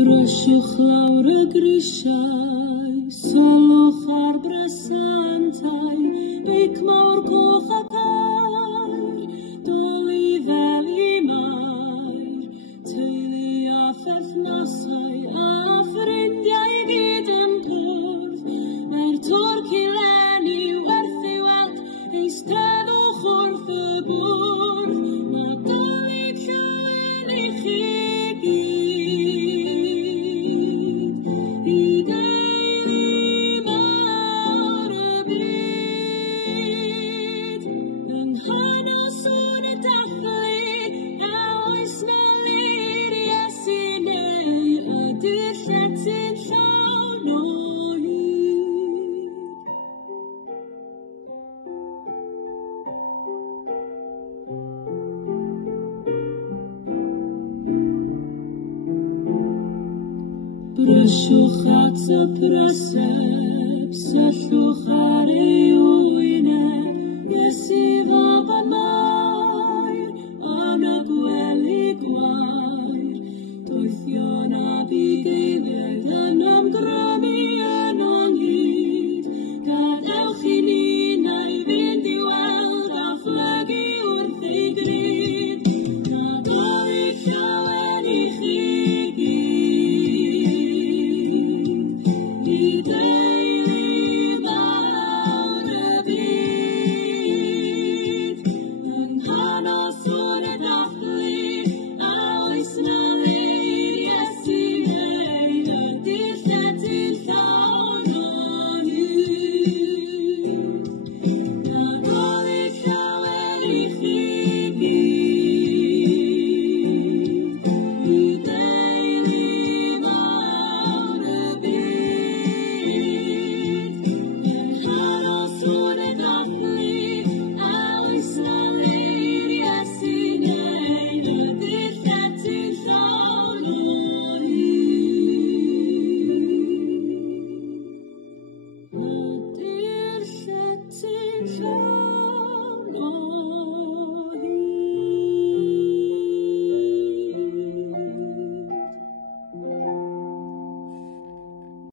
Bryswch lawr y grisiau, sylwch ar bresentau, bic mawr coch a pair, doli fel i mair, teulu a pherthnasau a ffrindiau I gyd yn bwrdd, twrc I leni werth I weld, eisteddwch wrth y bwrdd, Nadolig llawen I chi gyd. Bryswch at y prysep, syllwch ar ei